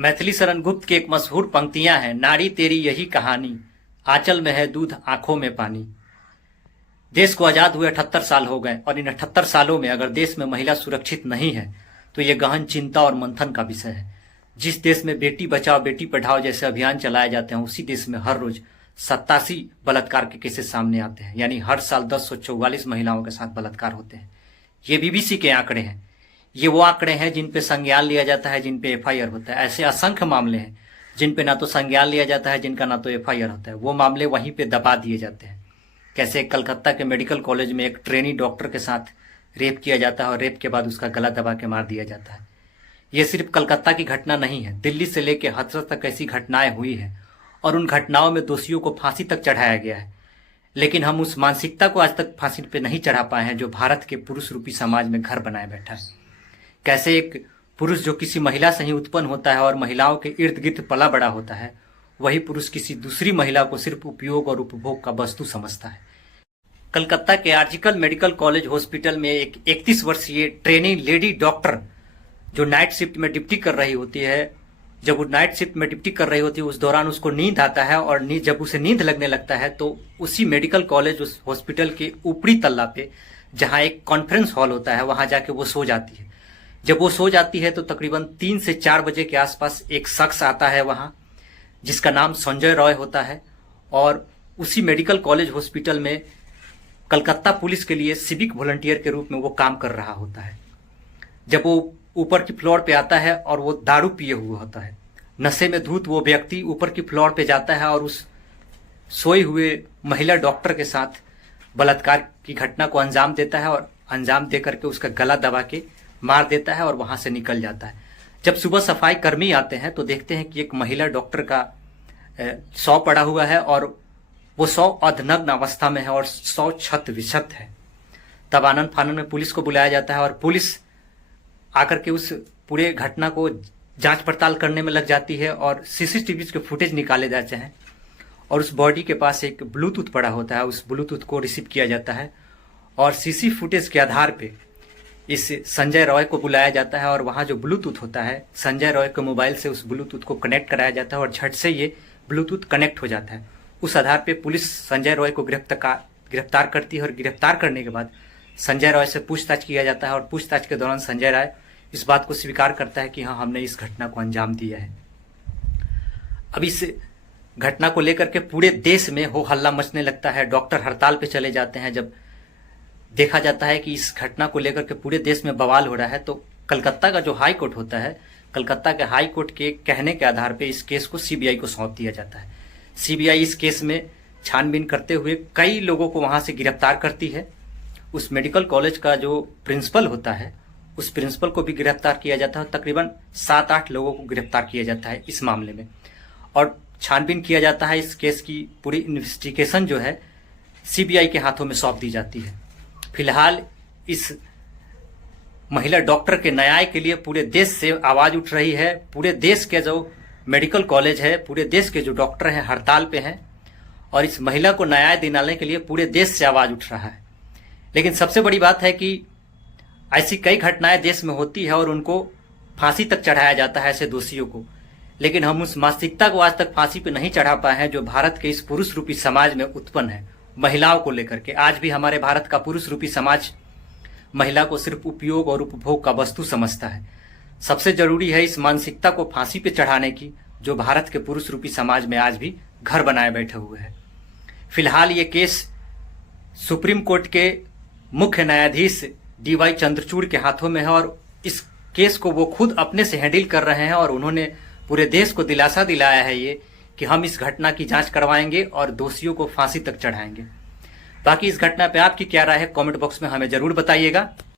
मैथिली शरण गुप्त की एक मशहूर पंक्तियां हैं, नारी तेरी यही कहानी, आंचल में है दूध आंखों में पानी। देश को आजाद हुए 78 साल हो गए और इन 78 सालों में अगर देश में महिला सुरक्षित नहीं है तो ये गहन चिंता और मंथन का विषय है। जिस देश में बेटी बचाओ बेटी पढ़ाओ जैसे अभियान चलाए जाते हैं उसी देश में हर रोज 87 बलात्कार के केसेस सामने आते हैं, यानी हर साल 1044 महिलाओं के साथ बलात्कार होते हैं। ये बीबीसी के आंकड़े हैं। ये वो आंकड़े हैं जिन पे संज्ञान लिया जाता है, जिन पे एफआईआर होता है। ऐसे असंख्य मामले हैं जिन पे ना तो संज्ञान लिया जाता है, जिनका ना तो एफआईआर होता है। वो मामले वहीं पे दबा दिए जाते हैं। कैसे कलकत्ता के मेडिकल कॉलेज में एक ट्रेनी डॉक्टर के साथ रेप किया जाता है और रेप के बाद उसका गला दबा के मार दिया जाता है। ये सिर्फ कलकत्ता की घटना नहीं है, दिल्ली से लेकर हाथरस तक ऐसी घटनाएं हुई हैं और उन घटनाओं में दोषियों को फांसी तक चढ़ाया गया है। लेकिन हम उस मानसिकता को आज तक फांसी पे नहीं चढ़ा पाए हैं जो भारत के पुरुष रूपी समाज में घर बनाए बैठा है। कैसे एक पुरुष जो किसी महिला से ही उत्पन्न होता है और महिलाओं के इर्द गिर्द पला बड़ा होता है, वही पुरुष किसी दूसरी महिला को सिर्फ उपयोग और उपभोग का वस्तु समझता है। कलकत्ता के आर्जिकल मेडिकल कॉलेज हॉस्पिटल में एक 31 वर्षीय ट्रेनिंग लेडी डॉक्टर जो नाइट शिफ्ट में ड्यूटी कर रही होती है, जब वो नाइट शिफ्ट में ड्यूटी कर रही होती है उस दौरान उसको नींद आता है और जब उसे नींद लगने लगता है तो उसी मेडिकल कॉलेज उस हॉस्पिटल के ऊपरी तल्ला पे जहां एक कॉन्फ्रेंस हॉल होता है वहां जाके वो सो जाती है। जब वो सो जाती है तो तकरीबन 3 से 4 बजे के आसपास एक शख्स आता है वहां, जिसका नाम संजय रॉय होता है और उसी मेडिकल कॉलेज हॉस्पिटल में कलकत्ता पुलिस के लिए सिविक वॉलंटियर के रूप में वो काम कर रहा होता है। जब वो ऊपर की फ्लोर पे आता है और वो दारू पिए हुआ होता है, नशे में धूत वो व्यक्ति ऊपर की फ्लोर पे जाता है और उस सोए हुए महिला डॉक्टर के साथ बलात्कार की घटना को अंजाम देता है और अंजाम दे करके उसका गला दबा के मार देता है और वहां से निकल जाता है। जब सुबह सफाई कर्मी आते हैं तो देखते हैं कि एक महिला डॉक्टर का शव पड़ा हुआ है और वो शव अर्धनग्न अवस्था में है और शव क्षत विक्षत है। तब आनन फानन में पुलिस को बुलाया जाता है और पुलिस आकर के उस पूरे घटना को जांच पड़ताल करने में लग जाती है और सीसीटीवी के फुटेज निकाले जाते हैं और उस बॉडी के पास एक ब्लूटूथ पड़ा होता है। उस ब्लूटूथ को रिसीव किया जाता है और सीसी फुटेज के आधार पे इस संजय रॉय को बुलाया जाता है और वहां जो ब्लूटूथ होता है, संजय रॉय के मोबाइल से उस ब्लूटूथ को कनेक्ट कराया जाता है और झट से ये ब्लूटूथ कनेक्ट हो जाता है। उस आधार पे पुलिस संजय रॉय को गिरफ्तार करती है और गिरफ्तार करने के बाद संजय रॉय से पूछताछ किया जाता है और पूछताछ के दौरान संजय रॉय इस बात को स्वीकार करता है कि हाँ, हमने इस घटना को अंजाम दिया है। अब इस घटना को लेकर के पूरे देश में हो हल्ला मचने लगता है, डॉक्टर हड़ताल पे चले जाते हैं। जब देखा जाता है कि इस घटना को लेकर के पूरे देश में बवाल हो रहा है तो कलकत्ता का जो हाई कोर्ट होता है, कलकत्ता के हाई कोर्ट के कहने के आधार पे इस केस को सीबीआई को सौंप दिया जाता है। सीबीआई इस केस में छानबीन करते हुए कई लोगों को वहां से गिरफ्तार करती है। उस मेडिकल कॉलेज का जो प्रिंसिपल होता है उस प्रिंसिपल को भी गिरफ्तार किया जाता है। तकरीबन 7-8 लोगों को गिरफ्तार किया जाता है इस मामले में और छानबीन किया जाता है। इस केस की पूरी इन्वेस्टिगेशन जो है सीबीआई के हाथों में सौंप दी जाती है। फिलहाल इस महिला डॉक्टर के न्याय के लिए पूरे देश से आवाज उठ रही है। पूरे देश के जो मेडिकल कॉलेज है, पूरे देश के जो डॉक्टर हैं हड़ताल पे हैं और इस महिला को न्याय दिलाने के लिए पूरे देश से आवाज उठ रहा है। लेकिन सबसे बड़ी बात है कि ऐसी कई घटनाएं देश में होती है और उनको फांसी तक चढ़ाया जाता है ऐसे दोषियों को, लेकिन हम उस मानसिकता को आज तक फांसी पे नहीं चढ़ा पाए हैं जो भारत के इस पुरुष रूपी समाज में उत्पन्न है महिलाओं को लेकर के। आज भी हमारे भारत का पुरुष रूपी समाज महिला को सिर्फ उपयोग और उपभोग का वस्तु समझता है। सबसे जरूरी है इस मानसिकता को फांसी पे चढ़ाने की जो भारत के पुरुष रूपी समाज में आज भी घर बनाए बैठे हुए हैं। फिलहाल ये केस सुप्रीम कोर्ट के मुख्य न्यायाधीश डीवाई चंद्रचूड़ के हाथों में है और इस केस को वो खुद अपने से हैंडल कर रहे हैं और उन्होंने पूरे देश को दिलासा दिलाया है ये कि हम इस घटना की जांच करवाएंगे और दोषियों को फांसी तक चढ़ाएंगे। बाकी इस घटना पे आपकी क्या राय है, कमेंट बॉक्स में हमें जरूर बताइएगा।